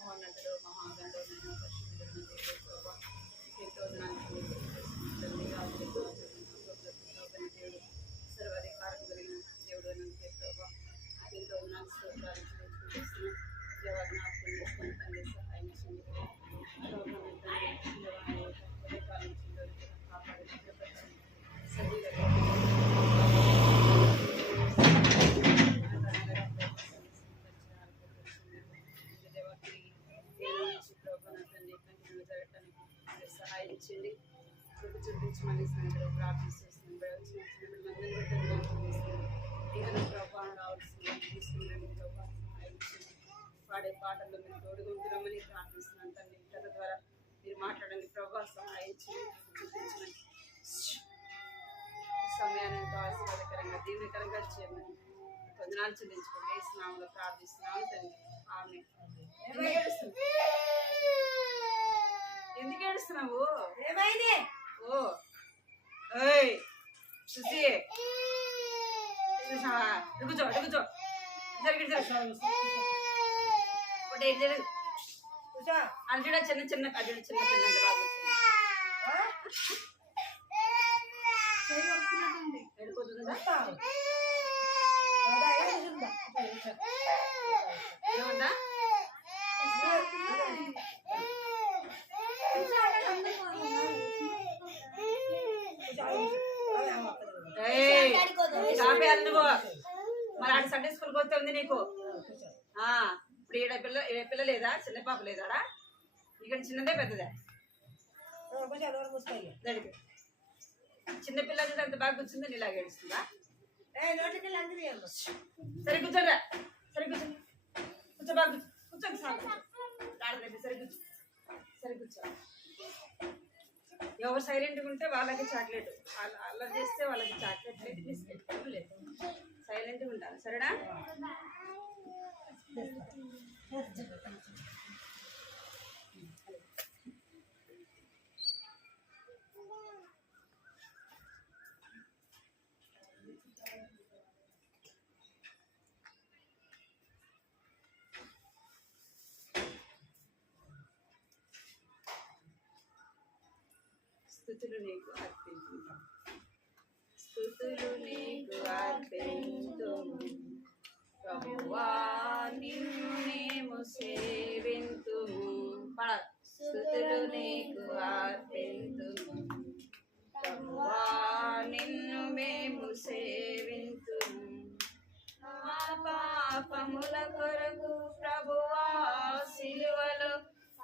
మహోన్నతుడు మహాగంధమైన పరిశుద్ధుడు ప్రభా ఎంతో దేవుడు సర్వాధికారం కలిగిన దేవుడు నందుకే ప్రభా ఎంతో స్తోత్రాలు చెల్లిస్తున్నాం. దేవాన్ని ఆత్మను చేసుకొని తండ్రి సహాయం చేయండి. కాలం కాపాడి సజీవ సహాయం చేయండి. కృప చూపించమని సాయంత్రం ప్రార్థిస్తున్నాం. ఏదైనా ప్రభావం రావాల్సింది తీసుకున్నాను ప్రభావం సహాయం చేయండి. పాడే పాటల్లో మీరు తోడుగా ఉంటున్నామని ప్రార్థిస్తున్నాను తండ్రి. కథ ద్వారా మీరు మాట్లాడండి ప్రభావ సహాయం చేయండి. చూపించమని సమయాన్ని ఎంతో ఆశీర్వాదకరంగా దీవెనకరంగా చేయమని వందనాలు చెల్లించుకోండి. వేసినాములో ప్రార్థిస్తున్నాము తండ్రి. ఆమె ఎందుకు ఏడుస్తున్నావు? ఏమైంది? ఓ ఏయ్ సుసి చూసావా? కూర్చో కూర్చో జరిగి కూర్చో. అది కూడా చిన్న చిన్న అది చిన్న పిల్లలు బాగా వెళ్ళిపోతుందా? ఏమన్నా నువ్వు మరి ఆడ సండే స్కూల్కి వస్తే ఉంది నీకు. ఇప్పుడు ఈడ పిల్ల లేదా? చిన్న పాప లేదా? ఇక్కడ చిన్నదే పెద్దదే? చిన్న పిల్ల అంత బాగా కూర్చుంది నీలాగా ఏడుస్తుందా? సరే కూర్చోరా. సరే కూర్చో కూర్చో బాగా కూర్చోండి సార్. సరే కూర్చో సరే కూర్చో. ఎవరు సైలెంట్గా ఉంటే వాళ్ళకి చాక్లెట్, అల్లరి చేస్తే వాళ్ళకి చాక్లెట్ లేదు, బిస్కెట్ లేదు. సైలెంట్గా ఉంటాను సరేనా? స్తుతులు నీకు అర్పించుము, స్తుతులు నీకు అర్పించుము ప్రభువా, నిన్ను మేము సేవింతుము. స్తుతులు నీకు అర్పించుము ప్రభువా, నిన్ను మేము సేవింతుము. మా పాపముల కొరకు ప్రభువా సిలువలో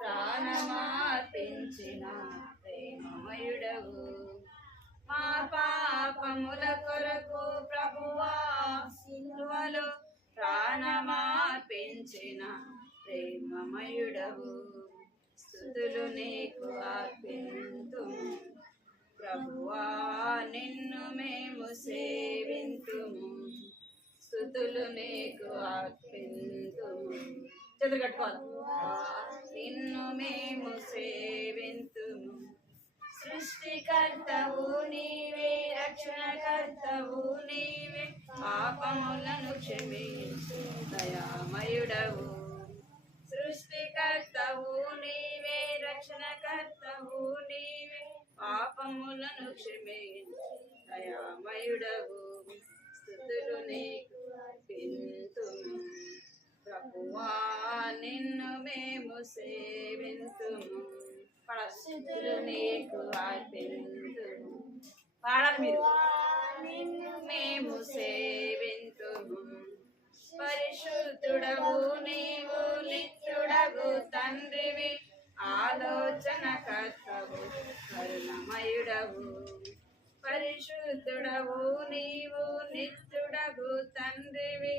ప్రాణమార్పించిన ప్రేమమయుడవు. మా పాపముల కొరకు ప్రభువా సిలువలో ప్రాణమార్పించిన ప్రేమమయుడవు. స్తుతులు నీకు అర్పింతుము ప్రభువా, నిన్ను మేము సేవింతుము. స్తుతులు నీకు అర్పింతుము. చేతులు కట్టుకోవాలి. నిన్ను మేము సేవింతుము. సృష్టికర్తవు నీవే, రక్షణకర్తవు నీవే, పాపములను క్షమించు దయామయుడవు. సృష్టికర్తవు నీవే, రక్షణకర్తవు నీవే, పాపములను క్షమించు దయామయుడవు. స్తుతులు నీకు అర్పింతుము ప్రభువా, నిన్ను మేము సేవింతుము. స్తుతులు నీకు అర్పింతుము. పాడాలి మీరు. నిన్ను మేము సేవింతుము. పరిశుద్ధుడవు నీవు, నిత్యుడగు తండ్రివి, ఆలోచనకర్తవు కరుణమయుడవు. పరిశుద్ధుడవు నీవు, నిత్యుడగు తండ్రివి,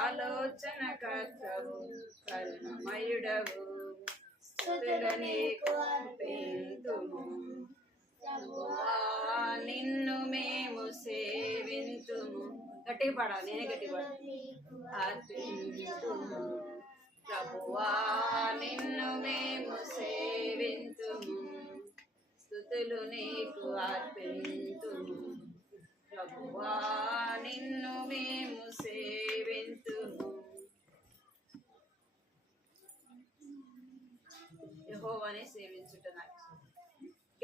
ఆలోచనకర్తవు కరుణమయుడవు. స్తుతులు నీకు అర్పింతుము ప్రభువా, నిన్ను మేము సేవింతుము. గట్టిగా పాడాలి, నేనే గట్టిగా పాడాలి. అర్పింతుము ప్రభువా, నిన్ను మేము సేవింతుము. స్తుతులు నీకు అర్పింతుము ప్రభువా, నిన్ను మేము సేవింతుము.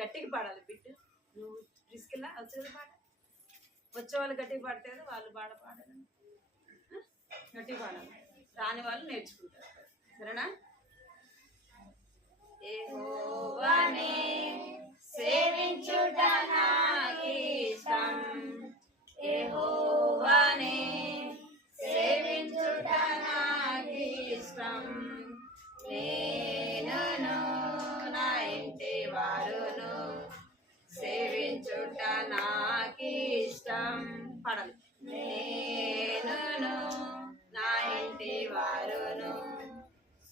గట్టిగా పాడాలి బిట్టు. నువ్వు తీసుకెళ్ళా వచ్చేది పాట. వచ్చే వాళ్ళు గట్టిగా పాడితే కదా వాళ్ళు పాడాలి. గట్టిగా పాడాలి. రాని వాళ్ళు నేర్చుకుంటారు. సరేనా? యెహోవానే సేవించుట నాకిష్టం, యెహోవానే సేవించుట నాకిష్టం. నేనును నా ఇంటి వారును సేవించుట నాకిష్టం. పాడాలి. నేనును నా ఇంటి వారును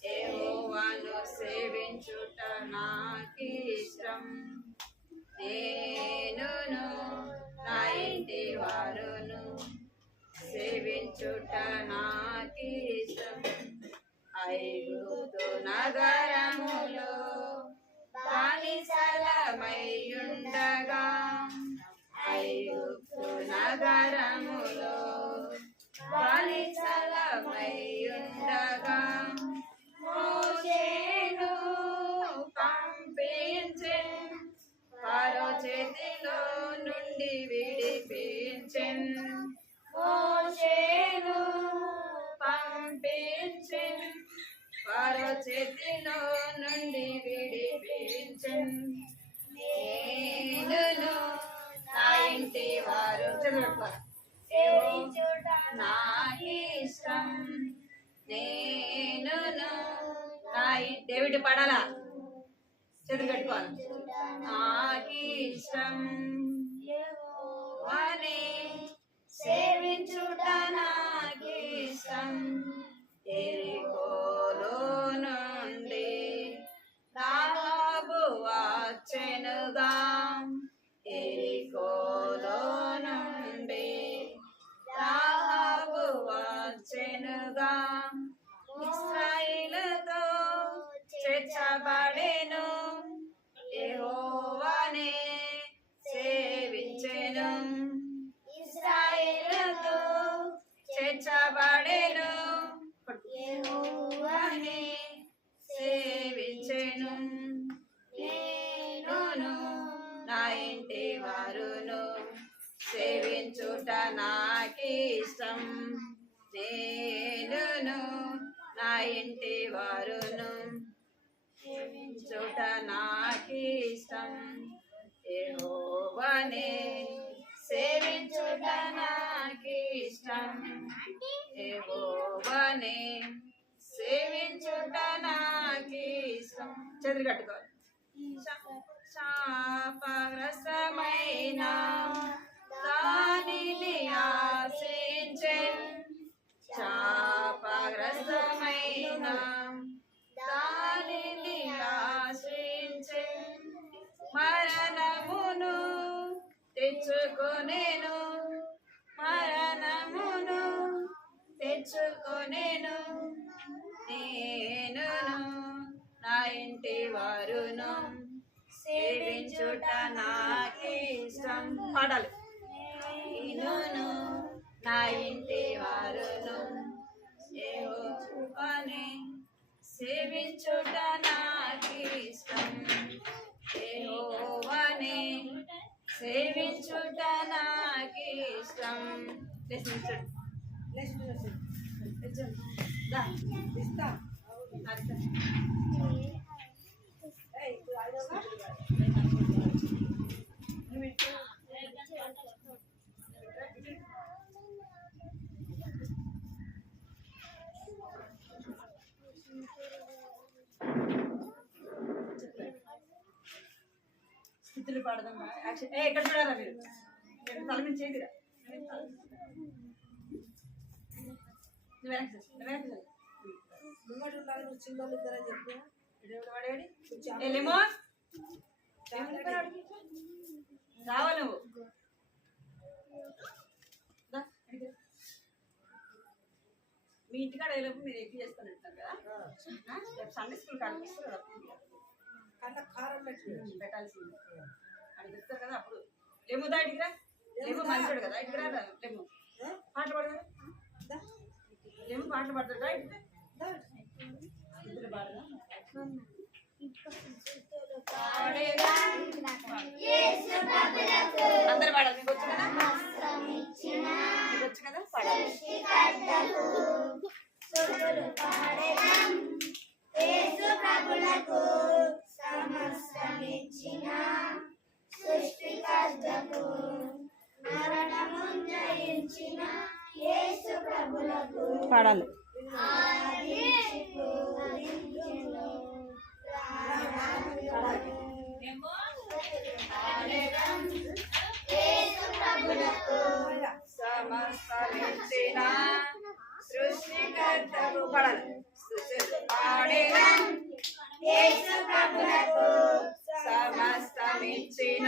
యెహోవాను సేవించుట నాకిష్టం. నేనును నా ఇంటి వారును సేవించుట నాకిష్టం. ఐగుప్తు నగరములో బానిసలమైయుండగా, ఐగుప్తు నగరములో బానిసలమైయుండగా మోషేను పంపించెన్, ఫరో చేతిలో నుండి విడిపించెన్. మోషేను పంపించెన్, ఫరో చేతిలో నుండి విడిపించెన్. నేనును నా ఇంటి వారు సేవించుట నాకిష్టం. నేనును నా డేవిడ్ పాడాలా? చేతులు కట్టుకోవాలి. నాకిష్టం యెహోవానే సేవించుట నాకిష్టం. యెరికోలో నుండి రాహాబు వచ్చెనుగా, యెరికోలో నుండి రాహాబు వచ్చెనుగా. ఇశ్రాయేలుతో చేర్చబడెను, యెహోవానే సేవించెను. ఇశ్రాయేలుతో చేర్చబడెను, యెహోవానే సేవించెను. నేనును నా ఇంటి వారును సేవించుట నాకిష్టం. నేనును నా ఇంటి వారును సేవించుట నాకిష్టం. యెహోవానే సేవించుట నాకిష్టం. యెహోవానే సేవించుట నాకిష్టం. చేతులు కట్టుకోవాలి. శాపగ్రస్తమైన దానిని ఆశించెన్, శాపగ్రస్తమైన దానిని ఆశించెన్. మరణమును తెచ్చుకొనెను, మరణమును తెచ్చుకొనెను. నేనును నా ఇంటి వారును సేవించుట నాకిష్టం. పాడాలి. నేనును నా ఇంటి వారును యెహోవానే సేవించుట నాకిష్టం. యెహోవానే సేవించుట నాకిష్టం. స్థితులు పాడదాం. ఎక్కడ చూడాలా మీరు? తల మీద చేదిరా. రావా నువ్వు? మీ ఇంటికాడ వెళ్ళినప్పుడు మీరు ఎక్కువ చేసుకొని ఉంటారు కదా, సండే స్కూల్ కనిపిస్తారు కదా, అట్లా కారం పెట్టాల్సింది అని చెప్తారు కదా. అప్పుడు లేము దా ఇటుకురా, లేము మంచోడు కదా, ఇటుకురా లేము పాటలు పాడదా, లేము పాటలు పాడతాడు దా ఇటుకురా పాడదా. అందరు పాడాలి. మీకు వచ్చు కదా, మీకు వచ్చు కదా, పాడాలి. పాడాలి. సమస్తమిచ్చిన సృష్టికర్తకు పాడాలి. సమస్తమిచ్చిన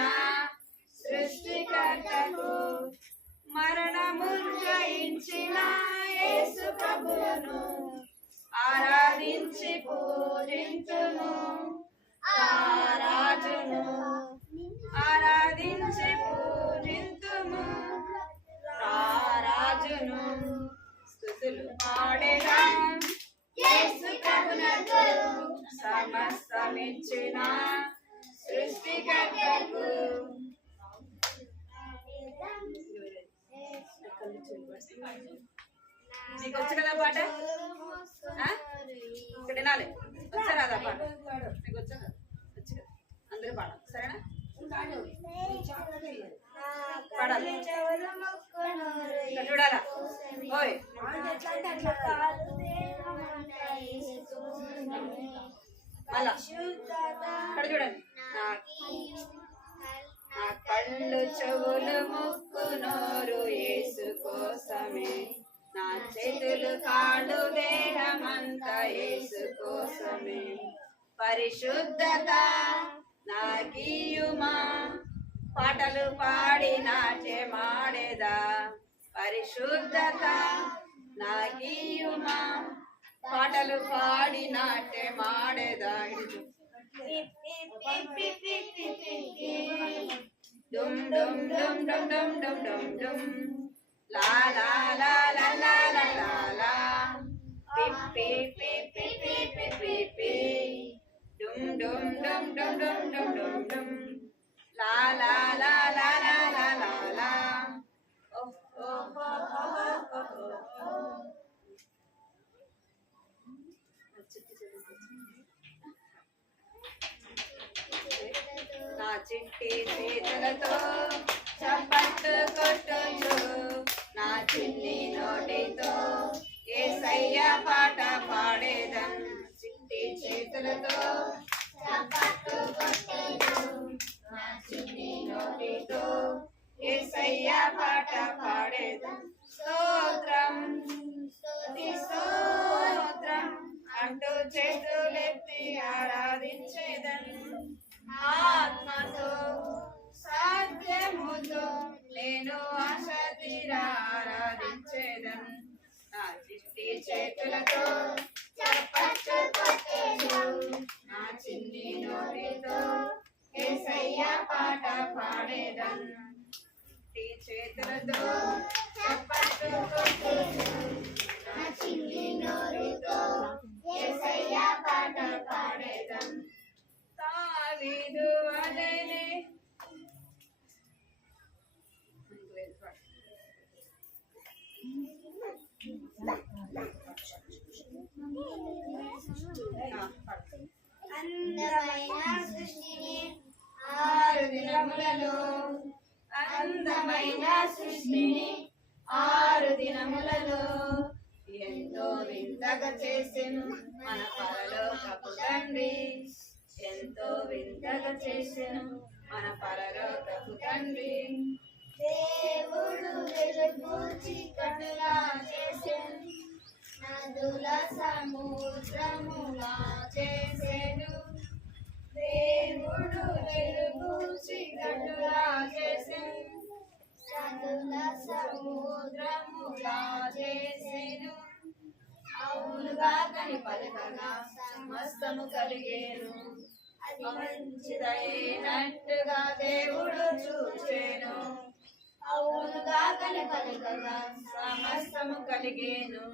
సృష్టికర్తకు మరణము జయించిన యేసు ప్రభువును ఆరాధించి పూజించును. రాజును ఆరాధించి పూజింతుము. రాజును స్తుతులు పాడేదా యేసు ప్రభువునకు సమస్తమిచ్చిన సృష్టికర్తకు. మీకు వచ్చు కదా పాట? ఇక్కడ వినాలి. వచ్చా రాదా పాట? మీకు వచ్చా కదా? వచ్చు కదా, అందరూ పాడాలి. సరేనా? పాడాలి. చూడాలా? ఓయ్ మళ్ళా ఇక్కడ చూడండి. నా కళ్ళు చెవులు ముక్కు నోరు యేసు కోసమే, నా చేతులు కాళ్ళు దేహమంతా యేసు కోసమే. పరిశుద్ధత నాకీయుమా, పాటలు పాడి నాట్యమాడేదా. పరిశుద్ధత నాకీయుమా, పాటలు పాడి నాట్యమాడేదా. డుమ్ డుమ్ డుమ్ డుమ్ డుమ్ డుమ్ డుమ్ డుమ్ లా లా లా లా లా లా లా లా పిప్పి పిప్పి పిప్పి పిప్పి డుమ్ డుమ్ డుమ్ డుమ్ డుమ్ డుమ్ డుమ్ డుమ్ లా లా లా లా లా లా లా లా. నా చిట్టి చేతులతో చప్పట్లు కొట్టొచ్చు, నా చిన్ని నోటితో యేసయ్య పాట పాడేదం. చిట్టి చేతులతో చప్పట్లు కొట్టొచ్చు, నా చిన్ని నోటితో యేసయ్య పాట పాడేదం. స్తోత్రం స్తుతి స్తోత్రం అంటూ చేతులెత్తి ఆరాధించేదం. ఆత్మతో సాధ్యముతో నేను ఆశ తీరా ఆరాధించేదం. నా చిట్టి చేతులతో చప్పట్లు కొట్టేను, నా చిన్ని నోటితో యేసయ్య పాట పాడేదం. చిట్టి చేతులతో చప్పట్లు కొట్టేను, నా చిన్ని నోటితో యేసయ్య పాట పాడేదం. దావీదు వలెనే అందమైన సృష్టిని 6 దినములలో, అందమైన సృష్టిని 6 దినములలో ఎంతో వింతగా చేసెను మన పరలోకపు తండ్రి. ఎంతో వింతగా చేసెను మన పరలోకపు తండ్రి. దేవుడు వెలుగు చీకటిలా చేసెను, నదుల సముద్రములా చేసెను. దేవుడు వెలుగు చీకటిలా చేసెను, నదుల సముద్రములా చేసెను. అవునుగా కని పలకగా సమస్తము కలిగేను, మంచిదైనట్టుగా దేవుడు చూచెను. అవునుగా కని పలకగా సమస్తము కలిగేను,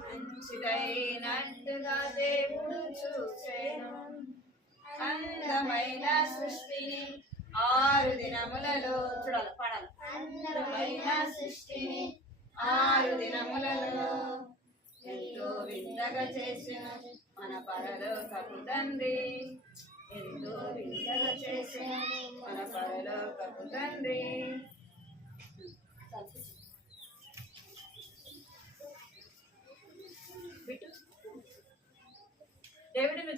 మంచిదైనట్టుగా దేవుడు చూచెను. అందమైన సృష్టిని 6 దినములలో చూడాలి పాడాలి. అందమైన సృష్టిని 6 దినములలో ఎంతో వింతగా చేసిన మన పరలోకపు తండ్రి, ఎంతో వింతగా చేసిన మన పరలోకపు తండ్రి. బిట్టు డేవిడ్ నువ్వు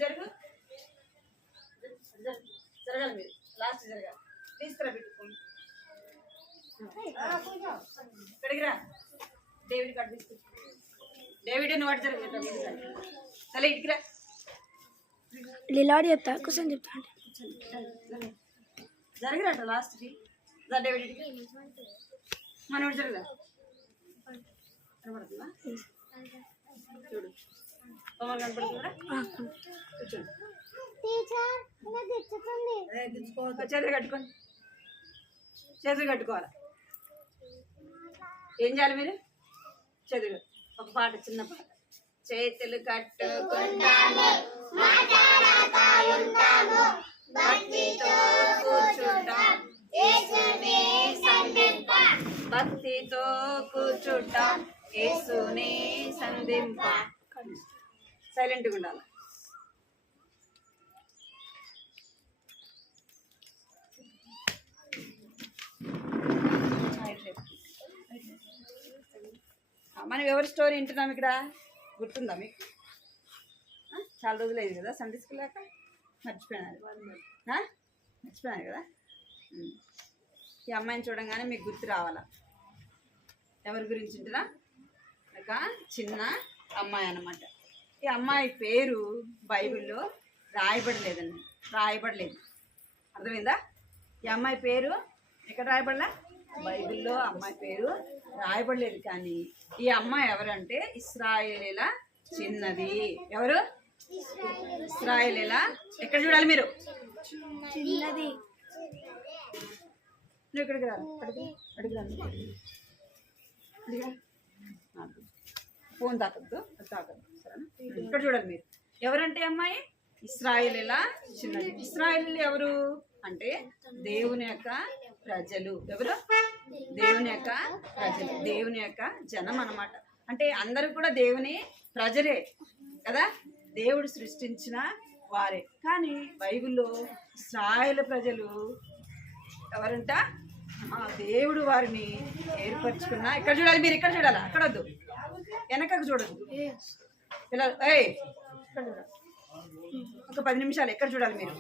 జరగాలి, మీరు లాస్ట్ జరగాలి. తీసుకురా బిట్టు, ఇక్కడికి రా. డేవిడ్ కట్ తీసుకు. డేవిడ్ నువ్వు అటు జరగదు సరే, ఇటుకి రా. లీలాడి చెప్తా క్వశ్చన్ చెప్తా జరగరట లాస్ట్కి. డేవిడ్ మనం ఇటు జరగదా కనబడుతుందా? చూడు బొమ్మలు కనపడుతుందా? కూర్చోండి. చేతులు కట్టుకోండి, చేతులు కట్టుకోవాలి. ఏం చేయాలి మీరు? చేతులు ఒక పాట, చిన్న పాట. చేతులు కట్టుకుంటాను భక్తితో కూర్చుంటాం, భక్తితో కూర్చుంటాం, యేసుని సంధింప. సైలెంట్గా ఉండాలి. మనం ఎవరి స్టోరీ వింటున్నాం ఇక్కడ? గుర్తుందా మీకు? చాలా రోజులు అయింది కదా సండే స్కూల్ లేక. మర్చిపోయినారు కదా. ఈ అమ్మాయిని చూడంగానే మీకు గుర్తు రావాలా. ఎవరి గురించి వింటున్నా? ఒక చిన్న అమ్మాయి అన్నమాట. ఈ అమ్మాయి పేరు బైబిల్లో రాయబడలేదు. అర్థమైందా? ఈ అమ్మాయి పేరు ఎక్కడ రాయబడలా? బైబిల్లో అమ్మాయి పేరు రాయబడలేదు. కానీ ఈ అమ్మాయి ఎవరంటే ఇశ్రాయేలీల చిన్నది. ఎవరు? ఇశ్రాయేలీల. ఎక్కడ చూడాలి మీరు? చిన్నది. నువ్వు ఇక్కడికి రా, అడిగిరా. ఫోన్ తాకద్దు సరేనా? ఇక్కడ చూడాలి మీరు. ఎవరంటే అమ్మాయి ఇశ్రాయేలీల చిన్నది. ఇశ్రాయేలీలు ఎవరు అంటే దేవుని యొక్క ప్రజలు. ఎవరు? దేవుని యొక్క ప్రజలు, దేవుని యొక్క జనం అన్నమాట. అంటే అందరూ కూడా దేవుని ప్రజలే కదా, దేవుడు సృష్టించిన వారే. కానీ బైబిల్లో ఇశ్రాయేలు ప్రజలు ఎవరంట? దేవుడు వారిని ఏర్పరచుకున్న. ఇక్కడ చూడాలి మీరు, ఇక్కడ చూడాలి, అక్కడ వద్దు, వెనకకు చూడదు పిల్లలు. ఇక్కడ చూడాలి. ఒక 10 నిమిషాలు ఎక్కడ చూడాలి మీరు?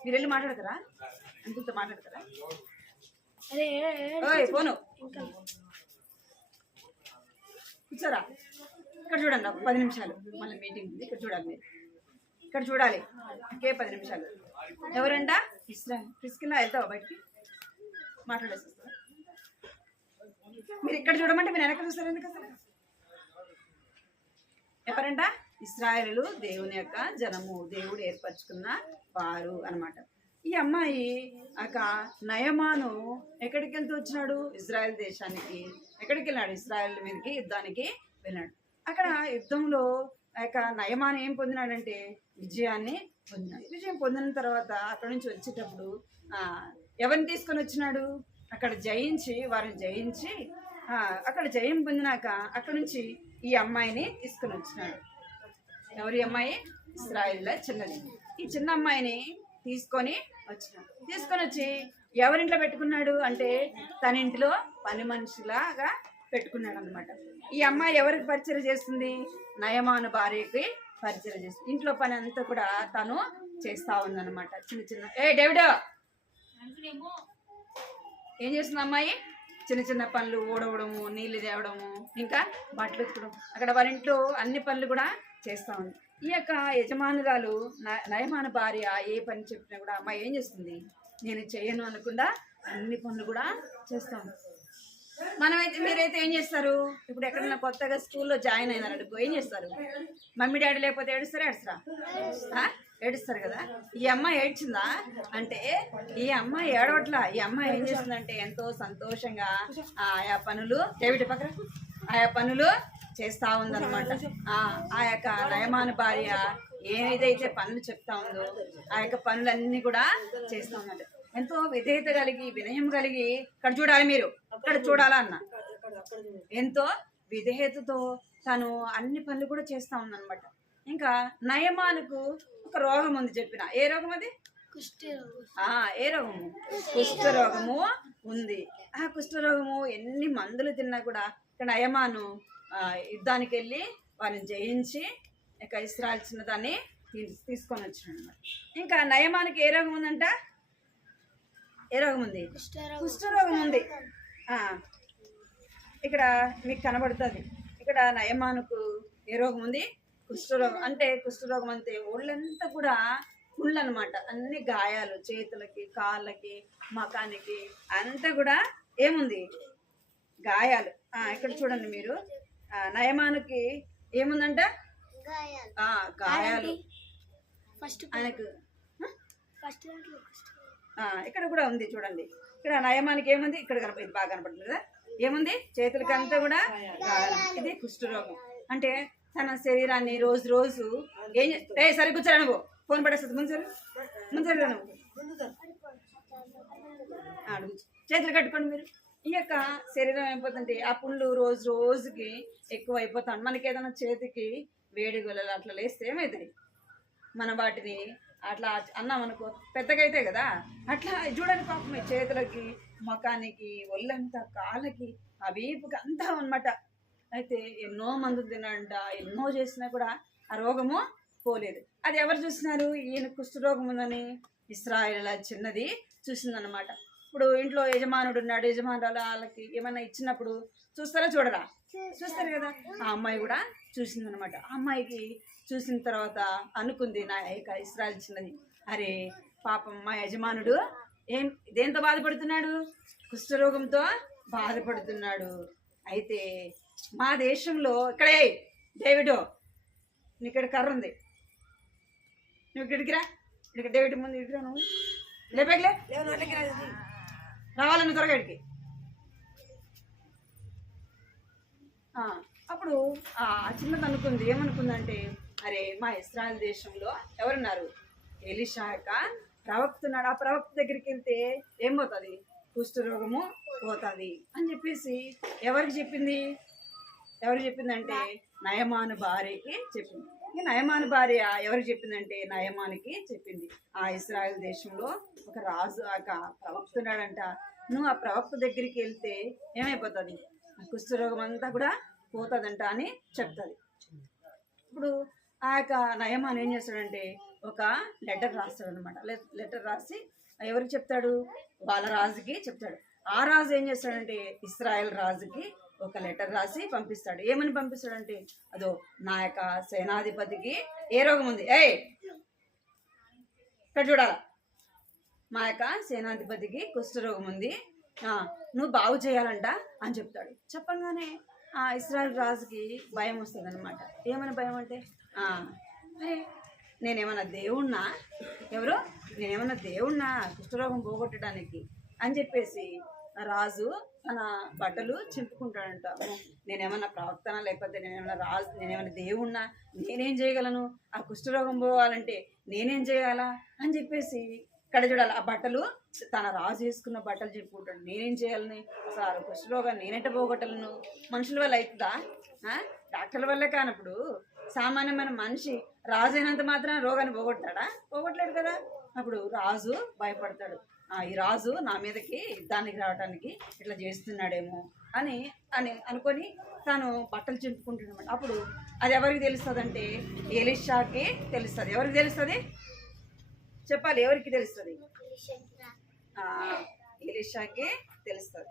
మీరు వెళ్ళి మాట్లాడతారా? అంకుల్తో మాట్లాడతారా? ఫోను కూర్చోరా. ఇక్కడ చూడండి ఒక 10 నిమిషాలు. మళ్ళీ మీటింగ్ ఉంది. ఇక్కడ చూడాలి మీరు, ఇక్కడ చూడాలి. ఒకే 10 నిమిషాలు. ఎవరంట? ఇస్రాయేల్. తీసుకెళ్ళి వెళ్తావా బయటికి? మాట్లాడేసి వస్తారా? మీరు ఇక్కడ చూడమంటే మీరు వెనక చూస్తారు ఎందుకు అసలు? ఎవరంట? ఇశ్రాయేలు దేవుని యొక్క జనము, దేవుడు ఏర్పరచుకున్న వారు అన్నమాట. ఈ అమ్మాయి ఒక నయమాను ఎక్కడికి వెళ్తూ వచ్చినాడు? ఇజ్రాయెల్ దేశానికి. ఎక్కడికి వెళ్ళాడు? ఇశ్రాయేల్ మీదకి యుద్ధానికి వెళ్ళాడు. అక్కడ యుద్ధంలో నయమాను ఏం పొందినాడంటే విజయాన్ని పొందినాడు. విజయం పొందిన తర్వాత అక్కడ నుంచి వచ్చేటప్పుడు ఎవరిని తీసుకొని వచ్చినాడు? అక్కడ వారిని జయించి అక్కడ జయం పొందినాక అక్కడ నుంచి ఈ అమ్మాయిని తీసుకొని వచ్చినాడు. ఎవరి అమ్మాయి? ఇశ్రాయేల్ చిన్నది. ఈ చిన్న అమ్మాయిని తీసుకొని వచ్చి ఎవరింట్లో పెట్టుకున్నాడు అంటే తన ఇంట్లో పని మనిషిలాగా పెట్టుకున్నాడు అనమాట. ఈ అమ్మాయి ఎవరికి పరిచయం చేస్తుంది? నయమాను భార్యకి పరిచయం చేస్తుంది. ఇంట్లో పని అంతా కూడా తను చేస్తా ఉందన్నమాట. చిన్న డేవిడ్ ఏం చేస్తుంది అమ్మాయి? చిన్న పనులు, ఊడవడము, నీళ్ళు తేవడము, ఇంకా బట్టలు ఉతకడం, అక్కడ వారి ఇంట్లో అన్ని పనులు కూడా చేస్తూ ఉంది. ఈ యొక్క యజమానురాలు నయమాను భార్య ఏ పని చెప్పినా కూడా అమ్మాయి ఏం చేస్తుంది? నేను చేయను అనకుండా అన్ని పనులు కూడా చేస్తాము. మీరైతే ఏం చేస్తారు? ఇప్పుడు ఎక్కడైనా కొత్తగా స్కూల్లో జాయిన్ అయినారనుకో ఏం చేస్తారు? మమ్మీ డాడీ లేకపోతే ఏడుస్తారు కదా. ఈ అమ్మాయి ఏడ్చిందా అంటే ఈ అమ్మాయి ఏడవట్లా. ఈ అమ్మాయి ఏం చేస్తుందంటే ఎంతో సంతోషంగా ఆయా పనులు చేస్తా ఉందన్నమాట. ఆ యొక్క నయమాను భార్య ఏదైతే పనులు చెప్తా ఉందో ఆ యొక్క పనులన్నీ కూడా చేస్తా ఉన్నాడు. ఎంతో విధేయత కలిగి వినయం కలిగి ఇక్కడ చూడాలి, మీరు ఇక్కడ చూడాలా అన్న, ఎంతో విధేయతతో తను అన్ని పనులు కూడా చేస్తా ఉందన్నమాట. ఇంకా నయమానుకు ఒక రోగం ఉంది. చెప్పిన ఏ రోగం అది? ఏ రోగము? కుష్ఠరోగము ఉంది. ఆ కుష్ఠరోగము ఎన్ని మందులు తిన్నా కూడా ఇక్కడ నయమాను యుద్ధానికి వెళ్ళి వాళ్ళని జయించి ఇక ఇశ్రాయేలు చిన్నదాన్ని తీసుకొని వచ్చినాడు అనమాట. ఇంకా నయమానికి ఏ రోగం ఉందంట? ఏ రోగం ఉంది? కుష్ఠరోగం ఉంది. ఇక్కడ మీకు కనబడుతుంది. ఇక్కడ నయమానుకు ఏ రోగం ఉంది? కుష్ఠరోగం. అంటే కుష్ఠరోగం అంటే ఒళ్ళంతా కూడా పుళ్ళు అనమాట, అన్ని గాయాలు, చేతులకి, కాళ్ళకి, మకానికి అంతా కూడా ఏముంది? గాయాలు. ఇక్కడ చూడండి మీరు, నయమానుకి ఏముందంట? గాయాలు. ఆయనకు ఇక్కడ కూడా ఉంది చూడండి. ఇక్కడ నయమానికి ఏముంది? ఇక్కడ ఇది బాగా కనపడుతుంది కదా, ఏముంది? చేతులకి అంతా కూడా గాయాలు. ఇది కుష్ఠరోగం. అంటే తన శరీరాన్ని రోజు రోజు సరే కూర్చోరా, నువ్వు ఫోన్ పడేస్తుంది, ముందు నువ్వు చేతులు కట్టుకోండి మీరు. ఈ యొక్క శరీరం అయిపోతుంటే ఆ పుండ్లు రోజు రోజుకి ఎక్కువ అయిపోతాం. మనకి ఏదైనా చేతికి వేడి గొల్లలు అట్లా లేస్తే ఏమవుతుంది? మన వాటిని అట్లా అన్నాం అనుకో, పెద్దగా అవుతాయి కదా, అట్లా చూడండి పాపం చేతులకి, ముఖానికి, ఒళ్ళంతా, కాళ్ళకి, ఆ వీపుకి అంతా అనమాట. అయితే ఎన్నో మందులు తినంట, ఎన్నో చేసినా కూడా ఆ రోగము పోలేదు. అది ఎవరు చూసినారు? ఈయన కుష్ఠరోగం ఉందని ఇశ్రాయేలు చిన్నది చూసిందనమాట. ఇప్పుడు ఇంట్లో యజమానుడు ఉన్నాడు, యజమానురాలు వాళ్ళకి ఏమైనా ఇచ్చినప్పుడు చూస్తారా చూడరా? చూస్తారు కదా. ఆ అమ్మాయి కూడా చూసిందనమాట. ఆ అమ్మాయికి చూసిన తర్వాత అనుకుంది, నా యొక్క ఇశ్రాయేలు చిన్నది, అరే పాపం మా యజమానుడు దేంతో బాధపడుతున్నాడు? కుష్ఠరోగంతో బాధపడుతున్నాడు. అయితే మా దేశంలో ఇక్కడే డేవిడో, ఇక్కడ కర్ర ఉంది, నువ్వు ఇక్కడికి రా, ఇక్కడ డేవిడ్ ముందు ఇటురా, నువ్వు లేపేగలే రావాలన్న త్వరగా ఇక్కడికి. అప్పుడు ఆ చిన్నది అనుకుంది, ఏమనుకుందంటే, అరే మా ఇశ్రాయేలు దేశంలో ఎవరున్నారు? ఎలీషా యొక్క ప్రవక్తున్నాడు, ఆ ప్రవక్త దగ్గరికి వెళ్తే ఏం పోతుంది? కుష్ఠరోగము పోతుంది అని చెప్పేసి ఎవరికి చెప్పింది? ఎవరికి చెప్పిందంటే నయమాను భార్యకి చెప్పింది. ఈ నయమాను భార్య ఎవరికి చెప్పిందంటే నయమానికి చెప్పింది. ఆ ఇశ్రాయేలు దేశంలో ఒక రాజు ప్రవక్తున్నాడంట, నువ్వు ఆ ప్రవక్త దగ్గరికి వెళ్తే ఏమైపోతుంది? కుష్ఠరోగం అంతా కూడా పోతుందంట అని చెప్తుంది. ఇప్పుడు ఆ యొక్క నయమాన్ ఏం చేస్తాడంటే ఒక లెటర్ రాస్తాడు అనమాట. లెటర్ రాసి ఎవరికి చెప్తాడు? వాళ్ళ రాజుకి చెప్తాడు. ఆ రాజు ఏం చేస్తాడంటే ఇశ్రాయేల్ రాజుకి ఒక లెటర్ రాసి పంపిస్తాడు. ఏమని పంపిస్తాడంటే, అదో నా యొక్క సేనాధిపతికి ఏ రోగం ఉంది, ఇక్కడ చూడాల, మా యొక్క సేనాధిపతికి కుష్ఠరోగం ఉంది, నువ్వు బాగు చేయాలంట అని చెప్తాడు. చెప్పంగానే ఆ ఇశ్రాయేల్ రాజుకి భయం వస్తుంది అనమాట. ఏమని భయం అంటే, అరే నేనేమన్నా దేవుణ్ణా? ఎవరు? నేనేమన్నా దేవుణ్ణా కుష్ఠరోగం పోగొట్టడానికి అని చెప్పేసి రాజు తన బట్టలు చింపుకుంటాడంట. నేనేమన్నా ప్రవక్తనా, లేకపోతే నేనేమన్నా దేవుణ్ణా? నేనేం చేయగలను? ఆ కుష్ఠరోగం పోవాలంటే నేనేం చేయాలా అని చెప్పేసి ఇక్కడ చూడాలి. ఆ బట్టలు తన రాజు వేసుకున్న బట్టలు చెప్పుకుంటాడు. నేనేం చేయాలని? అసలు కుష్ఠరోగాన్ని నేనెంట పోగొట్టలను? మనుషుల వల్ల అవుతుందా? డాక్టర్ల వల్లే కానప్పుడు సామాన్యమైన మనిషి రాజు అయినంత మాత్రం రోగాన్ని పోగొడతాడా? పోగొట్టలేడు కదా. అప్పుడు రాజు భయపడతాడు, ఈ రాజు నా మీదకి యుద్ధానికి రావడానికి ఇట్లా చేస్తున్నాడేమో అని అనుకొని తాను బట్టలు చింపుకుంటాడు అనమాట. అప్పుడు అది ఎవరికి తెలుస్తుంది అంటే ఎలీషాకి తెలుస్తుంది. ఎవరికి తెలుస్తుంది చెప్పాలి? ఎవరికి తెలుస్తుంది? ఎలీషాకి తెలుస్తుంది.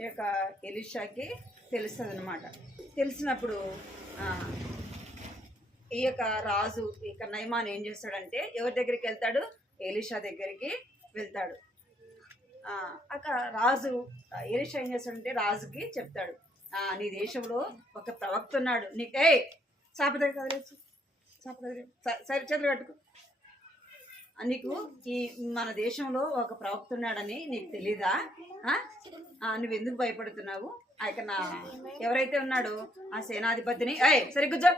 ఈ యొక్క ఎలీషాకి తెలుస్తుంది అనమాట. తెలిసినప్పుడు ఈ యొక్క రాజు ఇక నయమాన్ ఏం చేస్తాడంటే ఎవరి దగ్గరికి వెళ్తాడు? ఎలీషా దగ్గరికి వెళ్తాడు. అక్క రాజు ఎలీషా ఏం చేస్తాడంటే రాజుకి చెప్తాడు, నీ దేశంలో ఒక ప్రవక్త ఉన్నాడు, నీకే సాప దగ్గర కదలేదు, సాప దగ్గర సరే చేతులు కట్టుకో, నీకు ఈ మన దేశంలో ఒక ప్రవక్త ఉన్నాడని నీకు తెలీదా? నువ్వు ఎందుకు భయపడుతున్నావు? నా ఎవరైతే ఉన్నాడో ఆ సేనాధిపతిని సరే కూర్చో,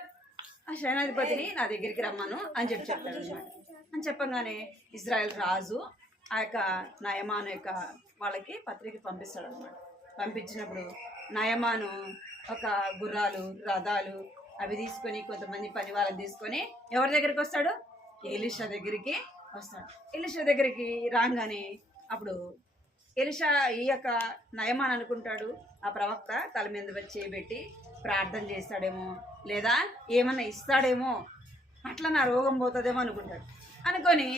ఆ సేనాధిపతిని నా దగ్గరికి రమ్మను అని చెప్తాడు అనమాట. అని చెప్పగానే ఇజ్రాయెల్ రాజు ఆ యొక్క నయమాను యొక్క వాళ్ళకి పత్రిక పంపిస్తాడు అనమాట. పంపించినప్పుడు నయమాను ఒక గుర్రాలు రథాలు అవి తీసుకొని కొంతమంది పని వాళ్ళని తీసుకొని ఎవరి దగ్గరికి వస్తాడు? ఎలీషా దగ్గరికి వస్తాడు. ఎలీషా దగ్గరికి రాగానే అప్పుడు ఎలీషా ఈ యొక్క నయమాన్ అనుకుంటాడు ఆ ప్రవక్త తల మీద వచ్చి పెట్టి ప్రార్థన చేస్తాడేమో, లేదా ఏమన్నా ఇస్తాడేమో, అట్లా నా రోగం పోతుందేమో అనుకుంటాడు. అనుకొని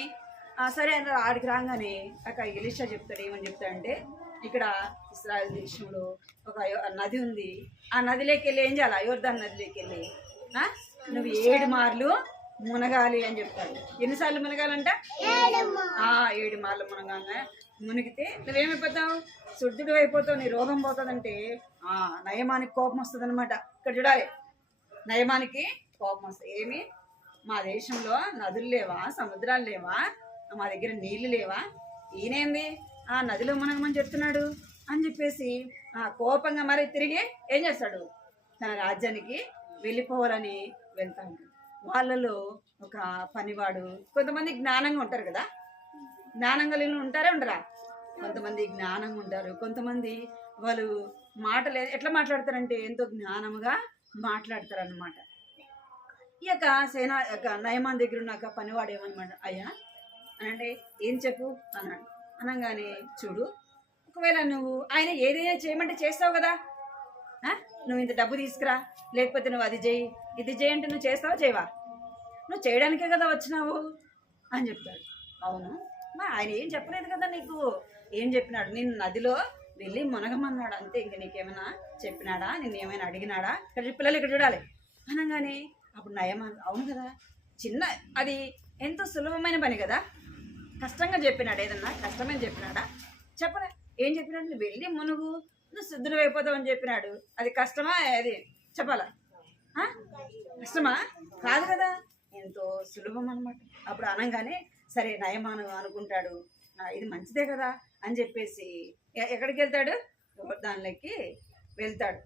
సరే అని ఆడికి రాగానే అక్క ఎలీషా చెప్తాడు. ఏమని చెప్తాడంటే, ఇక్కడ ఇశ్రాయేల్ దేశంలో ఒక నది ఉంది, ఆ నదిలోకి వెళ్ళి ఏం చేయాలి? యోర్దాను నదిలోకి వెళ్ళి నువ్వు 7 మార్లు మునగాలి అని చెప్తాడు. ఎన్నిసార్లు మునగాలంట? 7 మార్లు మునగానే మునిగితే నువ్వేమైపోతావు? శుద్ధుడు అయిపోతావు, నీ రోగం పోతుందంటే నయమానికి కోపం వస్తుంది అనమాట. ఇక్కడ చూడాలి, నయమానికి కోపం వస్తుంది. ఏమి మా దేశంలో నదులు లేవా, సముద్రాలు లేవా, మా దగ్గర నీళ్లు లేవా, ఈయనేంది ఆ నదిలో మునగమని చెప్తున్నాడు అని చెప్పేసి కోపంగా మరి తిరిగి ఏం చేస్తాడు? తన రాజ్యానికి వెళ్ళిపోవాలని వెళ్తా ఉంటాడు. వాళ్ళలో ఒక పనివాడు, కొంతమంది జ్ఞానంగా ఉంటారు కదా, జ్ఞానంగా ఉంటారే ఉండరా? కొంతమంది జ్ఞానంగా ఉంటారు, కొంతమంది వాళ్ళు మాటలు ఎట్లా మాట్లాడతారంటే ఎంతో జ్ఞానముగా మాట్లాడతారు అన్నమాట. ఈ యొక్క నయమాన్ దగ్గర ఉన్న పనివాడు ఏమన్నమాట, అయ్యా అని అంటే ఏం చెప్పు అన్నాడు. అనగానే చూడు, ఒకవేళ నువ్వు ఆయన ఏదైనా చేయమంటే చేస్తావు కదా, నువ్వు ఇంత డబ్బు తీసుకురా, లేకపోతే నువ్వు అది చేయి ఇది చేయి అంటే నువ్వు చేస్తావా చేయవా? నువ్వు చేయడానికే కదా వచ్చినావు అని చెప్తాడు. అవును, ఆయన ఏం చెప్పలేదు కదా నీకు, ఏం చెప్పినాడు? నేను నదిలో వెళ్ళి మునగమన్నాడు అంతే, ఇంక నీకేమైనా చెప్పినాడా, నిన్ను ఏమైనా అడిగినాడా? ఇక్కడ పిల్లలు ఇక్కడ చూడాలి అనగానే అప్పుడు నయమాన్ అవును కదా, చిన్న అది ఎంతో సులభమైన పని కదా, కష్టంగా చెప్పినాడు, ఏదన్నా కష్టమని చెప్పినాడా? చెప్పరా, ఏం చెప్పినాడు? నువ్వు వెళ్ళి మునుగు, నువ్వు శుద్ధులు అయిపోతావు అని చెప్పినాడు. అది కష్టమా? అది చెప్పాలా? కష్టమా? కాదు కదా, ఎంతో సులభం అనమాట. అప్పుడు అనగానే సరే నయమాను అనుకుంటాడు, ఇది మంచిదే కదా అని చెప్పేసి ఎక్కడికి వెళ్తాడు? దానిలోకి వెళ్తాడు.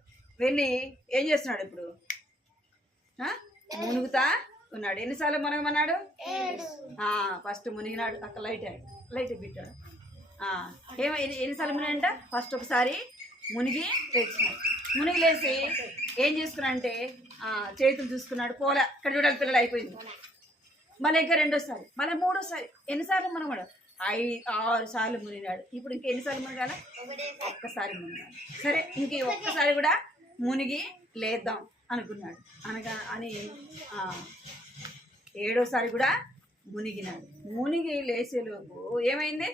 వెళ్ళి ఏం చేస్తున్నాడు? ఇప్పుడు మునుగుతా ఉన్నాడు. ఎన్నిసార్లు మునగమన్నాడు? ఫస్ట్ మునిగినాడు. అక్కడ లైట్ పెట్టాడు. ఎన్నిసార్లు మునిగంట? ఫస్ట్ ఒకసారి మునిగి లేచినాడు. మునిగి లేచి ఏం చేసుకున్నాడంటే చేతులు చూసుకున్నాడు, పోలే. ఇక్కడ చూడాలి పిల్లలు అయిపోయింది. మళ్ళీ ఇంకా రెండోసారి, మళ్ళీ మూడోసారి. ఎన్నిసార్లు మునగడు? 5-6 సార్లు మునిగాడు. ఇప్పుడు ఇంక ఎన్నిసార్లు మునగాల? ఒక్కసారి మునిగాడు. సరే ఇంక ఒక్కసారి కూడా మునిగి లేద్దాం అనుకున్నాడు. అని 7ఓసారి కూడా మునిగినాడు. మునిగి లేచేలోపు ఏమైంది?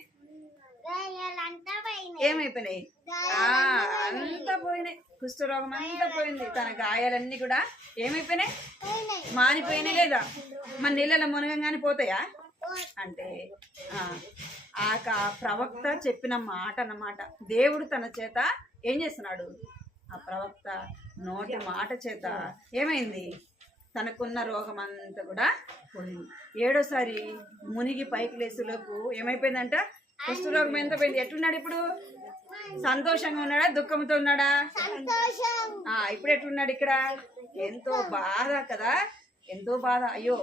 ఏమైపోయినాయి? అంతా పోయినాయి. కుష్ఠరోగం అంతా పోయింది. తన గాయాలన్నీ కూడా ఏమైపోయినాయి? మానిపోయినాయి. లేదా మన నీళ్ళలో మునగంగానే పోతాయా అంటే ఆ ప్రవక్త చెప్పిన మాట అన్నమాట. దేవుడు తన చేత ఏం చేస్తున్నాడు? ఆ ప్రవక్త నోటి మాట చేత ఏమైంది? తనకున్న రోగం అంతా కూడా పోయింది. 7ఓసారి మునిగి పైకి లేసేలోపు ఏమైపోయిందంట? కుష్ఠరోగం ఎంత పోయింది. ఎట్లున్నాడు ఇప్పుడు? సంతోషంగా ఉన్నాడా, దుఃఖంతో ఉన్నాడా? ఇప్పుడు ఎట్లున్నాడు? ఇక్కడ ఎంతో బాధ కదా, ఎంతో బాధ. అయ్యో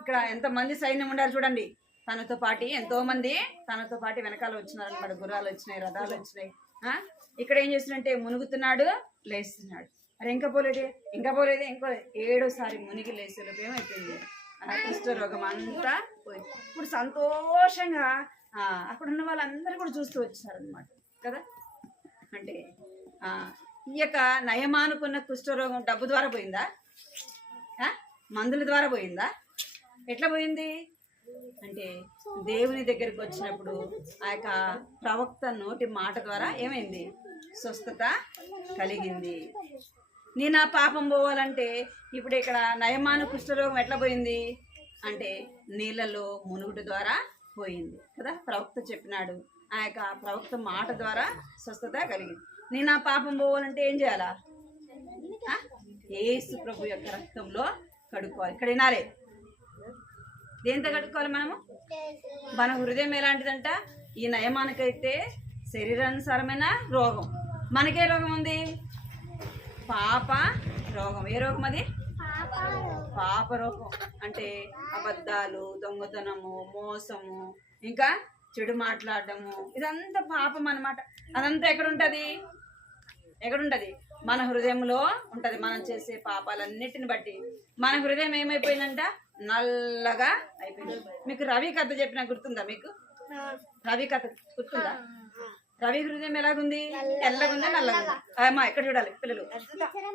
ఇక్కడ ఎంతమంది సైన్యం ఉండారు చూడండి. తనతో పాటు ఎంతో మంది తనతో పాటు వెనకాల వచ్చినారు అన్నమాట. గుర్రాలు వచ్చినాయి, రథాలు వచ్చినాయి. ఇక్కడ ఏం చేస్తున్నాడంటే మునుగుతున్నాడు, లేస్తున్నాడు. అరే ఇంకా పోలేదే, ఇంకా 7ఓసారి మునిగి లేసేలోపు ఏమైపోయింది? కుష్ఠరోగం అంతా పోయింది. ఇప్పుడు సంతోషంగా అక్కడ ఉన్న వాళ్ళందరూ కూడా చూస్తూ వచ్చారనమాట కదా. అంటే ఈ యొక్క నయమానుకున్న కుష్ఠరోగం డబ్బు ద్వారా పోయిందా? మందుల ద్వారా పోయిందా? ఎట్లా పోయింది అంటే దేవుని దగ్గరికి వచ్చినప్పుడు ఆ యొక్క ప్రవక్త నోటి మాట ద్వారా ఏమైంది? స్వస్థత కలిగింది. నేను ఆ పాపం పోవాలంటే ఇప్పుడు ఇక్కడ నయమాను కుష్ఠరోగం ఎట్లా పోయింది అంటే నీళ్ళలో మునుగుడు ద్వారా పోయింది కదా. ప్రవక్త చెప్పినాడు, ఆ యొక్క ప్రవక్త మాట ద్వారా స్వస్థత కలిగింది. నేను ఆ పాపం పోవాలంటే ఏం చేయాలా? యేసు ప్రభు యొక్క రక్తంలో కడుక్కోవాలి. ఇక్కడ వినాలి, దేంతో కడుక్కోవాలి మనము? మన హృదయం ఎలాంటిదంట? ఈ నయమానికైతే శరీరానుసారమైన రోగం. మనకే రోగం ఉంది? పాప రోగం. ఏ రోగం అది? పాప రోగం. అంటే అబద్ధాలు, దొంగతనము, మోసము, ఇంకా చెడు మాట్లాడటము, ఇదంతా పాపం అన్నమాట. అదంతా ఎక్కడుంటది? ఎక్కడుంటది? మన హృదయంలో ఉంటది. మనం చేసే పాపాలన్నిటిని బట్టి మన హృదయం ఏమైపోయిందంట? నల్లగా అయిపోయింది. మీకు రవి కథ చెప్పిన గుర్తుందా? మీకు రవి కథ గుర్తుందా? రవి హృదయం ఎలాగుంది? తెల్లగుంది, నల్లగుంది. అమ్మా ఎక్కడ చూడాలి పిల్లలు?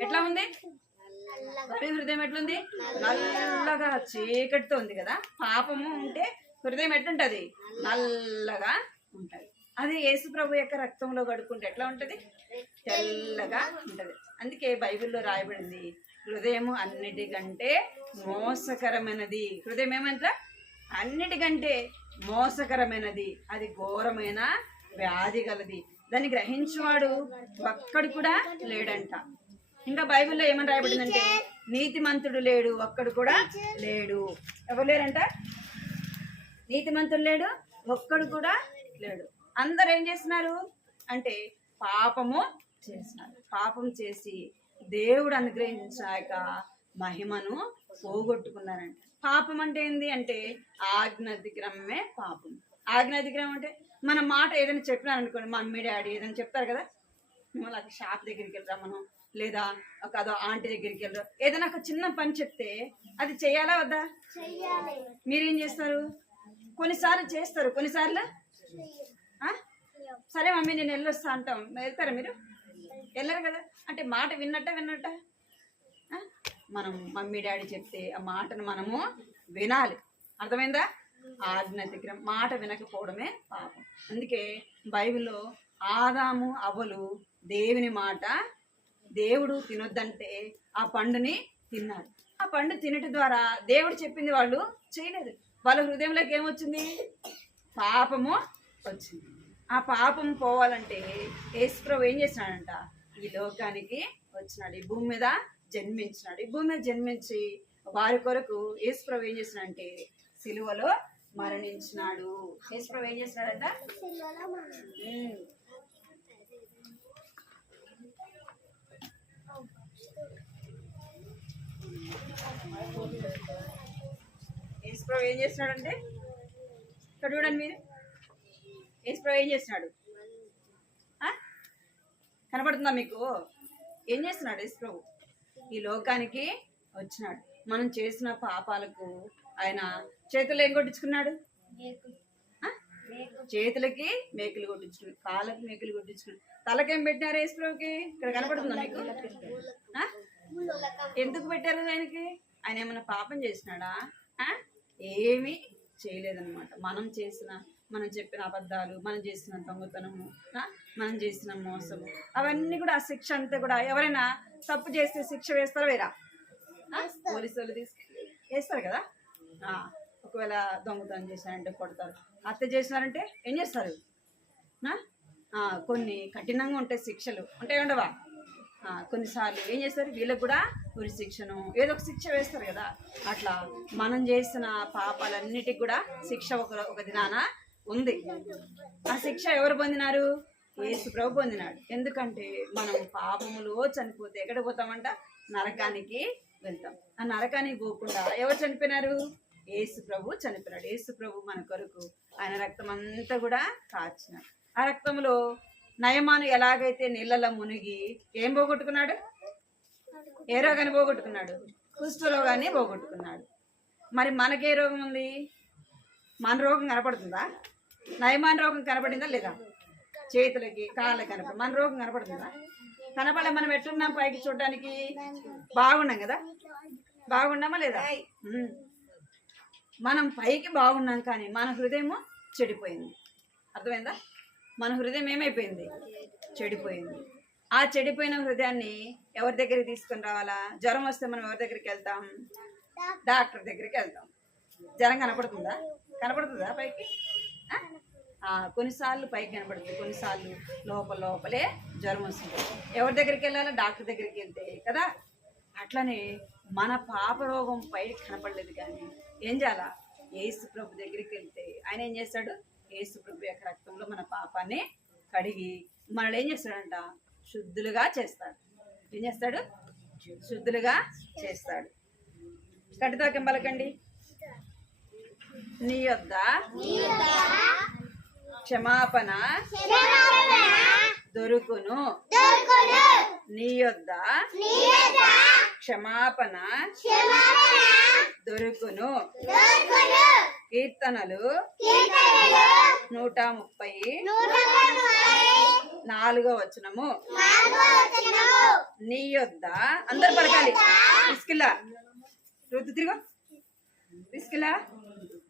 ఎట్లా ఉంది రవి హృదయం? ఎట్లుంది? నల్లగా చీకటితో ఉంది కదా. పాపము ఉంటే హృదయం ఎట్లుంటది? నల్లగా ఉంటది. అది యేసు ప్రభు యొక్క రక్తంలో కడుక్కుంటే ఎట్లా ఉంటది? తెల్లగా ఉంటది. అందుకే బైబిల్లో రాయబడింది, హృదయం అన్నిటికంటే మోసకరమైనది. హృదయం ఏమంట? అన్నిటికంటే మోసకరమైనది, అది ఘోరమైన వ్యాధి గలది, దాన్ని గ్రహించువాడు ఒక్కడు కూడా లేడంట. ఇంకా బైబిల్లో ఏమని రాయబడిందంటే, నీతిమంతుడు లేడు, ఒక్కడు కూడా లేడు. ఎవరు లేరంట? నీతిమంతుడు లేడు, ఒక్కడు కూడా లేడు. అందరు ఏం చేస్తున్నారు అంటే పాపము చేస్తున్నారు. పాపం చేసి దేవుడు అనుగ్రహించాక మహిమను పోగొట్టుకున్నారంట. పాపం అంటే ఏంది అంటే ఆజ్ఞాతిక్రమమే పాపం. ఆజ్ఞాతిక్రమం అంటే మన మాట ఏదైనా చెప్పినారనుకోండి, మమ్మీ డాడీ ఏదైనా చెప్తారు కదా, మిమ్మల్ని అక్కడ షాప్ దగ్గరికి వెళ్తాం మనం, లేదా ఒక అదో ఆంటీ దగ్గరికి వెళ్తాం, ఏదైనా ఒక చిన్న పని చెప్తే అది చేయాలా వద్దా? మీరేం చేస్తారు? కొన్నిసార్లు చేస్తారు, కొన్నిసార్లు సరే మమ్మీ నేను వెళ్ళొస్తా అంటాం. వెళ్తారా మీరు? వెళ్ళరు కదా. అంటే మాట విన్నట్ట మనం మమ్మీ డాడీ చెప్తే ఆ మాటను మనము వినాలి. అర్థమైందా? ఆజ్ఞాతిక్రమం, మాట వినకపోవడమే పాపం. అందుకే బైబిల్లో ఆదాము అవ్వలు దేవుని మాట దేవుడు తినొద్దంటే ఆ పండుని తిన్నారు. ఆ పండు తినటం ద్వారా దేవుడు చెప్పింది వాళ్ళు చేయలేదు. వాళ్ళ హృదయంలోకి ఏమొచ్చింది? పాపము వచ్చింది. ఆ పాపం పోవాలంటే యేసు ప్రభు ఏం చేసినాడంట? ఈ లోకానికి వచ్చినాడు, ఈ భూమి మీద జన్మించినాడు. ఈ భూమి మీద జన్మించి వారి కొరకు యేసు ప్రభు ఏం చేసినాడంటే సిలువలో మరణించినాడు. యేసు ప్రభు ఏం చేసినాడంట? యేసు ప్రభు ఏం చేసినాడంటే, ఇక్కడ చూడండి మీరు, యేసు ప్రభు ఏం చేసినాడు? కనపడుతుందా మీకు? ఏం చేస్తున్నాడు యేసు ప్రభు? ఈ లోకానికి వచ్చినాడు. మనం చేసిన పాపాలకు ఆయన చేతులు ఏం కొట్టించుకున్నాడు? చేతులకి మేకులు కొట్టించుకున్నాడు, కాళ్ళకి మేకులు కొట్టించుకున్నాడు. తలకేం పెట్టినారు యేసు ప్రభుకి? ఇక్కడ కనపడుతుందా మీకు? ఎందుకు పెట్టారు ఆయనకి? ఆయన ఏమైనా పాపం చేసినాడా? ఏమీ చేయలేదన్నమాట. మనం చెప్పిన అబద్ధాలు, మనం చేసిన దొంగతనము, మనం చేసిన మోసము, అవన్నీ కూడా ఆ శిక్ష అంతా కూడా, ఎవరైనా తప్పు చేస్తే శిక్ష వేస్తారా వేరా? పోలీసు వాళ్ళు తీసుకెళ్ళి వేస్తారు కదా. ఒకవేళ దొంగతనం చేసినారంటే కొడతారు, హత్య చేసినారంటే ఏం చేస్తారు? కొన్ని కఠినంగా ఉంటాయి శిక్షలు, ఉంటాయి ఉండవా? కొన్నిసార్లు ఏం చేస్తారు? వీళ్ళకి కూడా ఉరి శిక్షను ఏదో ఒక శిక్ష వేస్తారు కదా. అట్లా మనం చేసిన పాపాలన్నిటికి కూడా శిక్ష ఒక దినాన ఉంది. ఆ శిక్ష ఎవరు పొందినారు? యేసు ప్రభు పొందినాడు. ఎందుకంటే మనం పాపములో చనిపోతే ఎక్కడ పోతామంట? నరకానికి వెళ్తాం. ఆ నరకానికి పోకుండా ఎవరు చనిపోయినారు? యేసు ప్రభు చనిపోయినాడు. యేసు ప్రభు మన కొరకు ఆయన రక్తం అంతా కూడా కాచినాడు. ఆ రక్తంలో నయమాను ఎలాగైతే నీళ్ళలో మునిగి ఏం పోగొట్టుకున్నాడు? ఏ రోగాన్ని పోగొట్టుకున్నాడు? కుష్ఠరోగాన్ని పోగొట్టుకున్నాడు. మరి మనకే రోగం ఉంది? మన రోగం కనపడుతుందా? నయమాన్ రోగం కనపడిందా లేదా? చేతులకి కాళ్ళకి కనపడి మన రోగం కనపడుతుందా? కనపడ. మనం ఎట్లున్నాం? పైకి చూడడానికి బాగున్నాం కదా. బాగున్నామా లేదా? మనం పైకి బాగున్నాం, కానీ మన హృదయం చెడిపోయింది. అర్థమైందా? మన హృదయం ఏమైపోయింది? చెడిపోయింది. ఆ చెడిపోయిన హృదయాన్ని ఎవరి దగ్గరికి తీసుకొని రావాలా? జ్వరం వస్తే మనం ఎవరి దగ్గరికి వెళ్తాం? డాక్టర్ దగ్గరికి వెళ్తాం. జ్వరం కనపడుతుందా? కనపడుతుందా పైకి? కొన్నిసార్లు పైకి కనపడుతుంది, కొన్నిసార్లు లోపలే జ్వరం వస్తుంది. ఎవరి దగ్గరికి వెళ్ళాలా? డాక్టర్ దగ్గరికి వెళ్తే కదా. అట్లనే మన పాప రోగం పైకి కనపడలేదు, కానీ ఏం చేయాలా? యేసు ప్రభు దగ్గరికి వెళ్తే ఆయన ఏం చేస్తాడు? యేసు ప్రభు యొక్క రక్తంలో మన పాపాన్ని కడిగి మనల్ని ఏం చేస్తాడంట? శుద్ధులుగా చేస్తాడు. ఏం చేస్తాడు? శుద్ధులుగా చేస్తాడు. కంటితో కెంబలకండి. నీ యొద్ద క్షమాపణ దొరుకును. నీ యొద్ద క్షమాపణ దొరుకును. కీర్తనలు 134వ వచనము. నీ యొద్ద అందరు పలకాలి. తీసుకెళ్ళా తిరిగో తీసుకెళ్ళా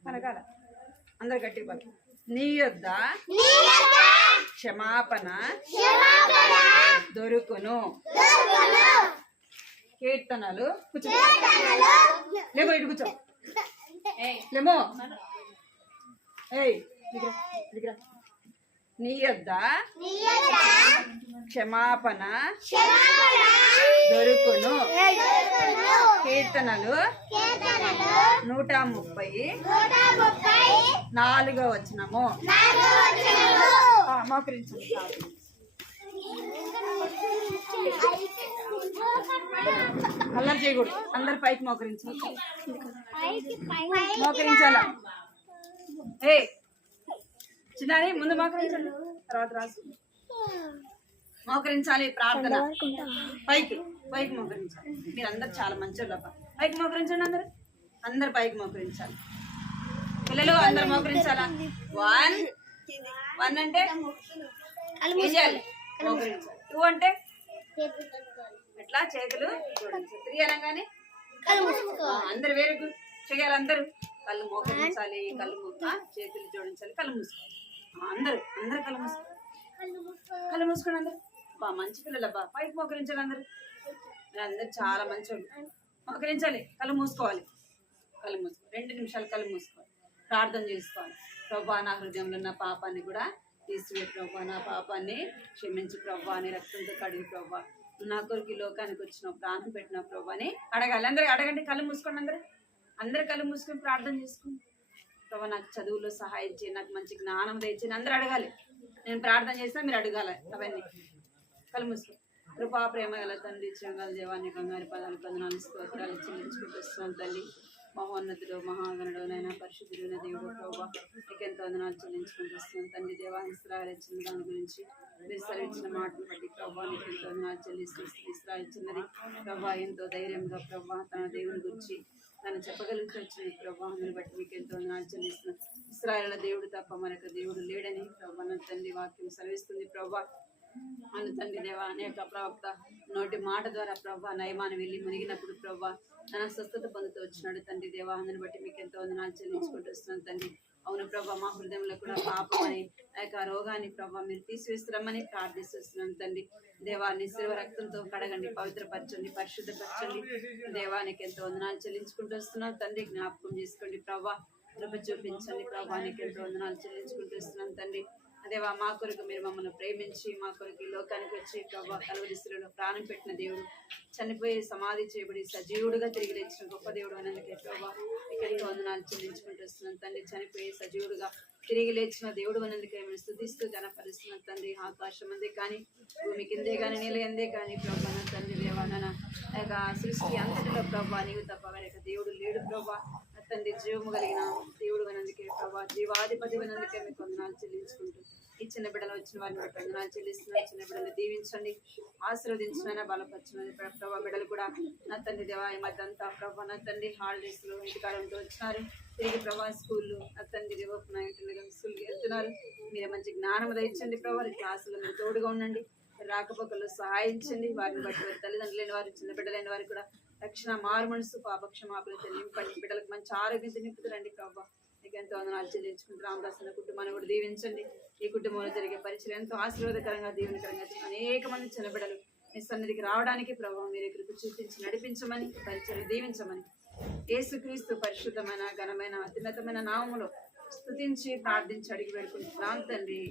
పలకాల అందరు గట్టి పలక. నీ యొద్ద క్షమాపణ దొరుకును. కీర్తనలు కూర్చో లేమో ఇటు కూర్చో లేమో నీ యొద్ద క్షమాపణ దొరుకును. కీర్తనలు 134వ వచనము. మోకరించండి. అల్లరి చేయకూడదు. అందరు పైకి మోకరించాలి. మోకరించాలా? ఏ చిన్నారి ముందు మోకరించాలి, తర్వాత రాసు మోకరించాలి. ప్రార్థన పైకి పైకి మోకరించాలి. మీరు అందరు చాలా మంచోళ్ళు. పైకి మోకరించండి. అందరు పైకి మోకరించాలి. పిల్లలు అందరు మోకరించాలా? 1 అంటే ఏం చేయాలి? మోకరించాలి. 2 అంటే ఎట్లా చేతులు జోడించాలి. 3 అనగానే అందరు వెరీ గుడ్ చేయాలి. అందరూ కళ్ళు మోకరించాలి, చేతులు జోడించాలి, కళ్ళు మూసుకోవాలి. అందరూ కళ్ళు మూసుకోవాలి. కళ్ళు మూసుకోండి అందరు. మంచి పిల్లలు అబ్బా. పైకి మోకరించాలి అందరు. అందరు చాలా మంచోళ్ళు. మోకరించాలి, కళ్ళు మూసుకోవాలి. కళ్ళు మూసుకోవాలి. 2 నిమిషాలు కళ్ళు మూసుకోవాలి. ప్రార్థన చేసుకోవాలి. ప్రభా నా హృదయంలో ఉన్న పాపాన్ని కూడా తీసివే ప్రభా. నా పాపాన్ని క్షమించి ప్రభా అని రక్తంతో కడిగి ప్రభా. నా కొరకు ఈ లోకానికి వచ్చిన ప్రాణం పెట్టిన ప్రభా అని అడగాలి. అందరూ అడగండి. కళ్ళు మూసుకోండి. అందరు కళ్ళు మూసుకొని ప్రార్థన చేసుకోండి. ప్రభా నాకు చదువులో సహాయం చేయండి, నాకు మంచి జ్ఞానం తెచ్చి అందరూ అడగాలి. నేను ప్రార్థన చేసినా మీరు అడగాలి. అవన్నీ కళ్ళు మూసుకో. కృపా ప్రేమ గల తండ్రి, చిరంగల దేవాన్ని బంగారు పదాలు వందనాలు స్తోత్రాలు చెల్లించుకుంటూ వస్తున్నాను తల్లి. మహోన్నతుడు మహాగణుడు నైనా పరిశుద్ధుడైన దేవుడు ప్రభా నీకు ఎంతో వందనాలు చెల్లించుకుంటూ వస్తున్నాను తండ్రి. దేవా ఇశ్రాయేలు ఇచ్చిన దాని గురించి మీరు సెలవిచ్చిన మాటలు బట్టి ప్రభా నీకు ఎంతో వందనాలు చెల్లిస్తూ ఇశ్రాయేలు ఇచ్చినది ప్రభా ఎంతో ధైర్యంగా ప్రభా తన దేవుని గురించి తను చెప్పగలిగి వచ్చిన ప్రభావాన్ని బట్టి మీకు ఎంతో వందనాలు చెల్లిస్తున్నాను. ఇశ్రాయేలు దేవుడు తప్ప మరొక దేవుడు లేడని ప్రభా నా తండ్రి వాక్యం సెలవిస్తుంది ప్రభా. అను తండ్రి దేవా అనేక ప్రవక్త నోటి మాట ద్వారా ప్రభా నయమాన్ని వెళ్ళి మునిగినప్పుడు ప్రభా తన స్వస్థత పొందుతూ వచ్చినాడు తండ్రి దేవా. అందుని బట్టి మీకు ఎంతో వందనాలు చెల్లించుకుంటూ వస్తున్నాను తండ్రి. అవును ప్రభా మా హృదయంలో కూడా పాపం అని ఆ యొక్క రోగాన్ని ప్రభా మీరు తీసివేస్తారమ్మని ప్రార్థిస్తున్నాను తండ్రి. దేవాన్ని శిలువ రక్తంతో కడగండి, పవిత్రపరచండి, పరిశుద్ధపరచండి. దేవానికి ఎంతో వందనాలు చెల్లించుకుంటూ వస్తున్నాను తండ్రి. జ్ఞాపకం చేసుకోండి ప్రభా, కృప చూపించండి ప్రభానికి ఎంతో వందనాలు చెల్లించుకుంటూ వస్తున్నాను తండ్రి. దేవా మా కొరకు మీరు మమ్మల్ని ప్రేమించి మా కొరకు ఈ లోకానికి వచ్చి ప్రభా కలువరి శిలువలో ప్రాణం పెట్టిన దేవుడు, చనిపోయి సమాధి చేయబడి సజీవుడుగా తిరిగి లేచిన గొప్ప దేవుడు అన్నందుకే ప్రభా ఇక్కడికి వందనాలు చెల్లించుకుంటూ వస్తున్నాను తండ్రి. చనిపోయి సజీవుడుగా తిరిగి లేచిన దేవుడు అన్నందుకే మేము స్తుతిస్తూ ఘనపరుస్తున్నాం తండ్రి. ఆకాశం అందే కానీ భూమి కిందే కానీ నీళ్ళ ఎందే కానీ ప్రభా నా తండ్రి దేవా నా యొక్క సృష్టి అంతటిలో ప్రభా నీవు తప్ప వేరొక దేవుడు లేడు ప్రభా తండ్రి. జీవము కలిగిన దేవుడు అన్నందుకే ప్రభా, జీవాధిపతి అన్నందుకే మీకు వందనాలు చెల్లించుకుంటూ ఈ చిన్న బిడ్డలు వచ్చిన వారిని బట్టి వందనాలు చెల్లిస్తున్నాను. చిన్న బిడ్డలు దీవించండి, ఆశీర్వదించిన బలపరచమని ప్రభా. బిడ్డలు కూడా నా తండ్రి దేవా ఈ మధ్య అంతా ప్రభా నా తండ్రి హాలిడేస్ లో ఇంటికాడంతో వచ్చినారు. తిరిగి ప్రభా స్కూల్లో నా తండ్రి దేవా స్కూల్కి వెళ్తున్నారు. మీరే మంచి జ్ఞానం దయచండి ప్రభా. క్లాసులో మీరు తోడుగా ఉండండి, రాకపోకల్లో సహాయించండి. వారిని బట్టి వారి తల్లిదండ్రులు లేని వారు, చిన్న బిడ్డలైన వారికి కూడా రక్షణ, మారు మనసు, పాపక్షమాపణతో నింపండి. బిడ్డలకు మంచి ఆరోగ్యంతో నింపుతారండి ప్రభా. మీకు ఎంతో వందనాలు చెల్లించుకుంటూ రామదాసుల కుటుంబాన్ని కూడా దీవించండి. ఈ కుటుంబంలో జరిగే పరిచయం ఎంతో ఆశీర్వాదకరంగా, దీవెనకరంగా అనేక మంది చిన్న బిడ్డలు మీ సన్నిధికి రావడానికి ప్రభావం మీరు ఇక్కడికి చూపించి నడిపించమని, పరిచయం దీవించమని యేసుక్రీస్తు పరిశుద్ధమైన ఘనమైన అత్యున్నతమైన నామములో స్తుతించి ప్రార్థించి అడిగి పెడుకుంటున్నాం తండ్రి.